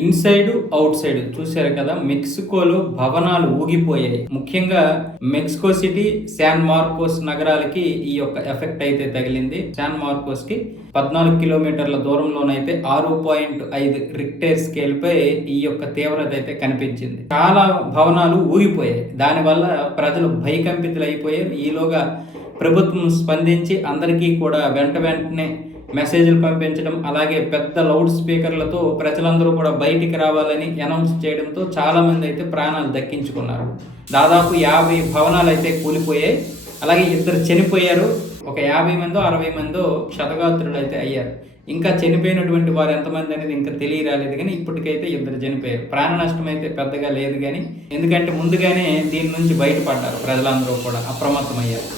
Inside out side చూశారు కదా మెక్సికోలో భవనాలు ఊగిపోయాయి. ముఖ్యంగా మెక్సికో సిటీ శాన్ మార్కోస్ నగరాలకి ఈ యొక్క ఎఫెక్ట్ అయితే తగిలింది. శాన్ మార్కోస్కి పద్నాలుగు కిలోమీటర్ల దూరంలోనైతే ఆరు పాయింట్ ఐదు రిక్టర్ స్కేల్ పై ఈ యొక్క తీవ్రత అయితే కనిపించింది. చాలా భవనాలు ఊగిపోయాయి. దానివల్ల ప్రజలు భయకంపితులు అయిపోయారు ఈలోగా ప్రభుత్వం స్పందించి అందరికీ కూడా వెంట వెంటనే మెసేజ్లు పంపించడం అలాగే పెద్ద లౌడ్ స్పీకర్లతో ప్రజలందరూ కూడా బయటికి రావాలని అనౌన్స్ చేయడంతో చాలా మంది అయితే ప్రాణాలు దక్కించుకున్నారు. దాదాపు యాభై భవనాలు అయితే కూలిపోయాయి. అలాగే ఇద్దరు చనిపోయారు. ఒక యాభై మందో అరవై మందో క్షతగాత్రులు అయితే అయ్యారు. ఇంకా చనిపోయినటువంటి వారు ఎంతమంది అనేది ఇంకా తెలియరాలేదు కానీ ఇప్పటికైతే ఇద్దరు చనిపోయారు. ప్రాణ నష్టం అయితే పెద్దగా లేదు కానీ ఎందుకంటే ముందుగానే దీని నుంచి బయటపడ్డారు ప్రజలందరూ కూడా అప్రమత్తమయ్యారు.